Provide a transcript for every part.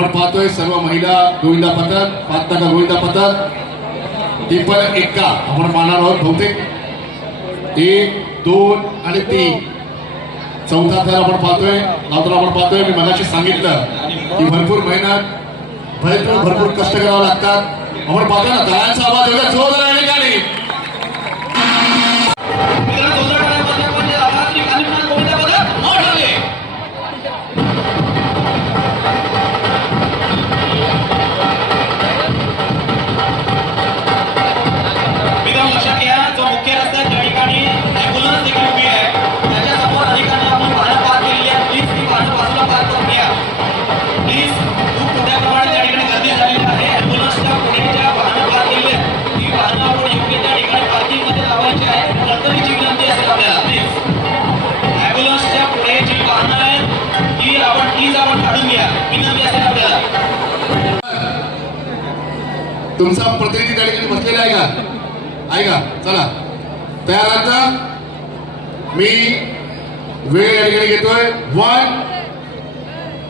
आपण पाहतोय सर्व महिला गोविंदा पथक पाच नका गोविंदा पथक ती पण एक्का आपण मानणार आहोत बहुतेक. एक दोन आणि तीन. चौथा थर आपण पाहतोय नंतर आपण पाहतोय. मी मगाशी सांगितलं की भरपूर मेहनत भरपूर भरपूर कष्ट करावं लागतात. आपण पाहतोय ना दळांचा आवाज एवढा जोरदार आहे ठिकाणी तुमचा प्रतिनिधी त्या ठिकाणी बसलेला आहे का? आहे का? चला. तयार आता मी वेळ या ठिकाणी घेतोय. वन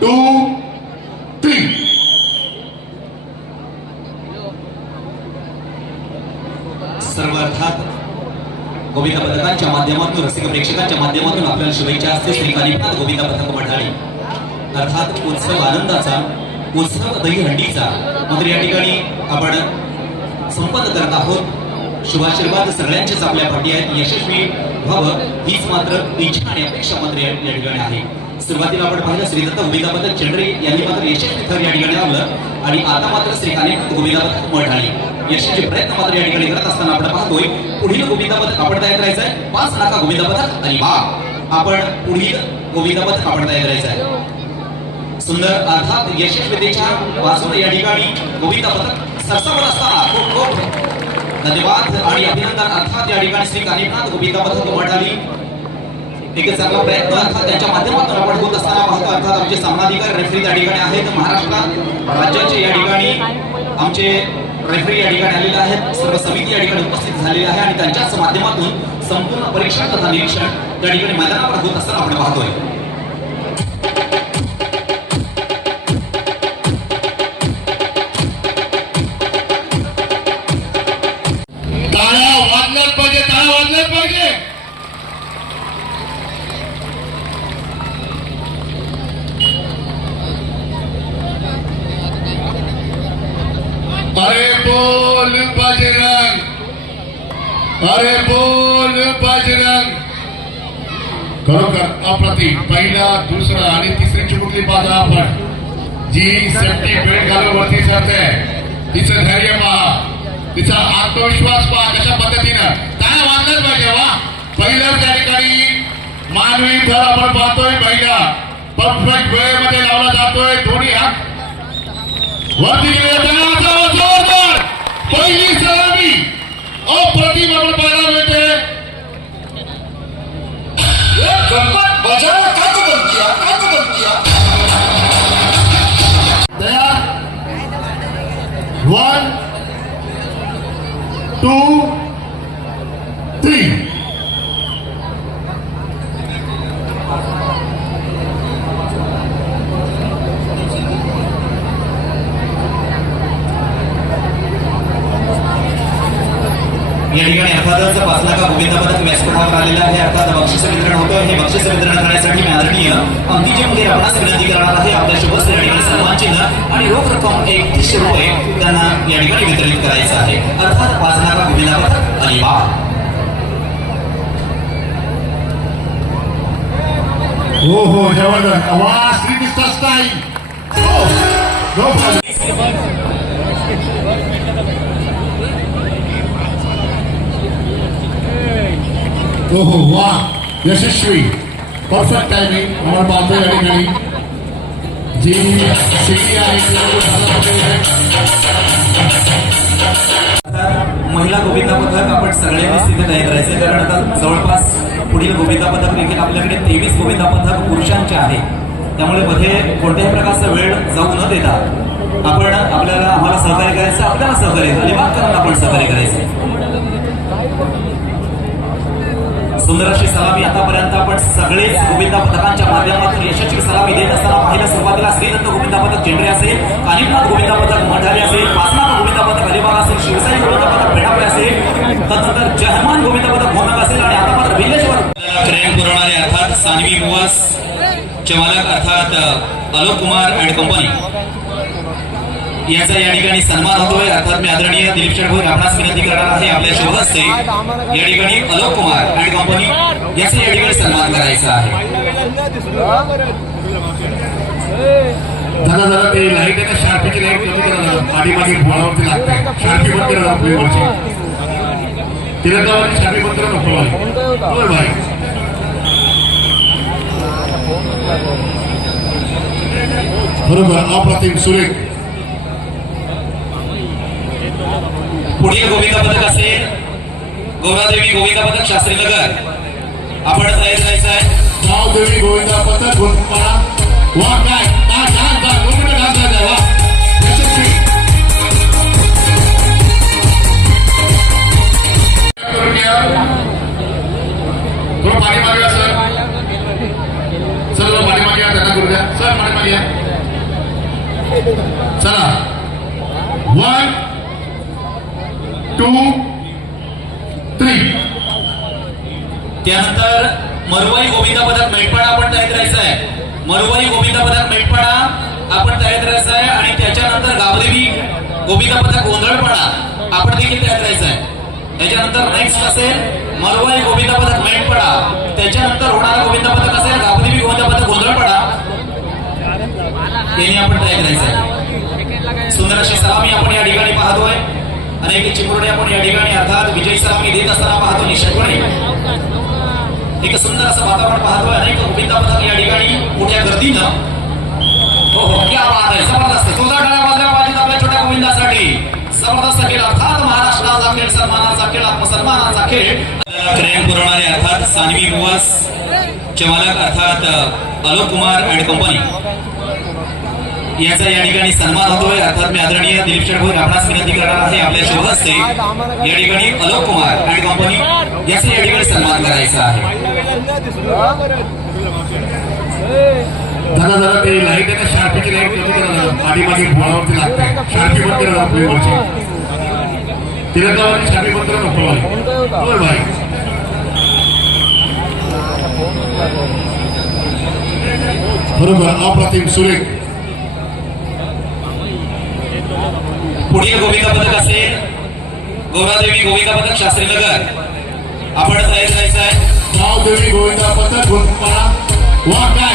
टू थ्री सर्व अर्थात गोविंद पथकांच्या माध्यमातून रसिक प्रेक्षकांच्या माध्यमातून आपल्याला शुभेच्छा असते. श्री कालिपात गोविंद पथक म्हणाले अर्थात उत्सव आनंदाचा उत्सव दहीहंडीचा मात्र या ठिकाणी आपण संपन्न करत आहोत. शुभाशीर्वाद सगळ्यांचेच आपल्या पाठी आहेत. यशस्वी व्हावं हीच मात्र इच्छा आणि अपेक्षा मात्र या ठिकाणी आहे. सुरुवातीला आपण पाहिलं श्रीदत्त गोविंदाबद्दल चंद्रे यांनी मात्र यशस्वी थर या ठिकाणी लावलं आणि आता मात्र श्री कालिपात गोविंदापथक मठाळी यशाचे प्रयत्न मात्र या ठिकाणी करत असताना आपण पाहतोय पुढील गोविंदाबद्दल आपण तयार करायचं आहे पाच लाखा गोविंदाबद्दल आणि वा आपण पुढील गोविंदाबद्दल आपण तयार करायचं आहे सुंदर अर्थात यशस्वीतेच्या वाजून या ठिकाणी गोविंदा पथक सरसावत असताना खूप खूप धन्यवाद आणि अभिनंदन. अर्थात या ठिकाणी श्री कानिपनाथ गोविंदा पथक मठाली एक चांगला प्रयत्न अर्थात त्याच्या माध्यमातून आपण होत असताना पाहतो. अर्थात आमचे सामनाधिकार रेफरी त्या ठिकाणी आहेत. महाराष्ट्र राज्याचे या ठिकाणी आमचे रेफरी या ठिकाणी आलेले आहेत. सर्व समिती या ठिकाणी उपस्थित झालेली आहे आणि त्यांच्याच माध्यमातून संपूर्ण परीक्षण तथा निरीक्षण त्या ठिकाणी मैदानावर होत असताना आपण पाहतोय. अरे बोल बजरंग खरोखर अप्रतिम. पहिला दुसरा आणि तिसरी कुठली पाहता आपण? जी सेफ्टी वेळ घालून वरती जाते. तिचं धैर्य पहा. तिचा आत्मविश्वास पहा कशा पद्धतीनं. काय वाजलंच पाहिजे वा पहिलं त्या ठिकाणी मानवी थर आपण पाहतोय पहिला. परफेक्ट वेळेमध्ये लावला जातोय. दोन्ही हात. वरती पहिली अप्रतिम आपण पाहायला मिळते तयार या ठिकाणी अर्थातच पाच लाख गोविंद पदक व्यासपीठावर आलेलं आहे? अर्थात बक्षीस वितरण होतं हे बक्षीस वितरण करण्यासाठी मी आदरणीय अंतिजे मध्ये राहण्यास विनंती करणार आहे. आपल्या शुभस्थ या ठिकाणी सन्मान चिन्ह आणि रोख रक्कम एकतीसशे रुपये त्यांना या ठिकाणी वितरित करायचं आहे. अर्थात पाच लाख गोविंद पदक? आणि वा. हो हो जबरदस्त आवाज श्रीकृष्ण स्टाईल हो. हो. हो हो वा यशस्वी. परफेक्ट टायमिंग आपण पाहतो या ठिकाणी जी सिटी आहे महिला गोविंदा पथक आपण सगळ्यांनी तिथे तयार करायचं कारण आता जवळपास पुढील गोविंदा पथक देखील आपल्याकडे तेवीस गोविंदा पथक पुरुषांचे आहे. त्यामुळे मध्ये कोणत्याही प्रकारचा वेळ जाऊ न देता आपण आपल्याला आम्हाला सहकार्य करायचं आपल्याला सहकार्य अलिबागकरांना आपण सहकार्य करायचं. सुंदर अशी सलामी आतापर्यंत आपण सगळेच गोविंदा पथकांच्या माध्यमातून यशस्वी सलामी देत असताना पाहिलं सुरुवातीला श्रीदत्त गोविंदा पथक चेंडरे असेल कालिमनाथ गोविंदा पथक मठाले असेल पाचनाथ गोविंदा पथक अलिबाग असेल शिवसाई गोविंदा पथक पेढापे असेल तदनंतर जहमान गोविंदा पथक भोनक असेल आणि आता मात्र विल्लेश्वर क्रेन पुरवणारे अर्थात सानवी मुवास चे मालक अर्थात अलोक कुमार अँड कंपनी. याचा या ठिकाणी सन्मान होतोय. अर्थात मी आदरणीय दिलीप शेडभोर आपणास विनंती करणार आहे. आपल्या शुभहस्ते या ठिकाणी अलोक कुमार अँड कंपनी याचा या ठिकाणी सन्मान करायचा आहे. दादा दादा ते लाइट आहे ना शार्पीची लाइट कमी करा दादा? माडी माडी बोळावरती लागते. शार्पी बंद करा दादा वरची तिरंगावरची शार्पी बंद करा नको भाई होय भाई. बरोबर अप्रतिम सुरेख. पुढील गोविंदा पदक असेल, गौरादेवी गोविंदा पदक शास्त्री नगर आपण तयार करायचं आहे. गावदेवी गोविंदा पथक गुंतमाळा वा, काय? Dance sir. करू चला. वन टू थ्री त्यानंतर मरवाई गोविंदा पदक मेटपाडा आपण तयार करायचं आहे. मरवाई गोविंदा पदक मेटपाडा आपण तयार करायचं आहे आणि त्याच्यानंतर गावदेवी गोविंदा पदक गोंधळपाडा आपण देखील तयार करायचं आहे. त्याच्यानंतर नेक्स्ट असेल मरवाई गोविंदा पदक मेटपाडा. त्याच्यानंतर होणारा गोविंदा पदक असेल गावदेवी गोविंदा पदक गोंधळपाडा. यांनी आपण तयार करायचं आहे. सुंदर अशी सलामी आपण या अनेक चिमुरडे आपण या ठिकाणी अर्थात विजय सलामी देत असताना पाहतो निश्चितपणे. एक सुंदर असं वातावरण पाहतोय अनेक गोविंदा या ठिकाणी मोठ्या गर्दीनं. हो हो क्या बात आहे जबरदस्त. जोरदार टाळ्या वाजल्या पाहिजेत आपल्या छोट्या गोविंदासाठी. जबरदस्त खेळ अर्थात महाराष्ट्राचा खेळ सन्मानाचा खेळ आत्मसन्मानाचा खेळ. क्रेम पुरवणारे अर्थात सानवी मुवास चे मालक अर्थात अलोक कुमार अँड कंपनी याचा या ठिकाणी सन्मान होतोय. अर्थात मी आदरणीय दिलीप शेडभोर आपणास विनंती करणार आहे. आपल्या शुभहस्ते या ठिकाणी अलोक कुमार आणि कंपनी याचा या ठिकाणी सन्मान करायचा आहे. दादा दादा ते लाइट आहे. शार्पीची लाइट कमी करायला आधी माझी माडी लागते. शार्पी बंद करायला आपली वरची तिरंगावरची शार्पी बंद करा नको भाई होय भाई. बरोबर अप्रतिम सुरेख. पुढील भूमिका पदक असेल. गौरादेवी भूमिका पदक शास्त्री नगर आपण तयार करायचं आहे. गावदेवी गोविंदा पथक गुंतमाळा वा काय?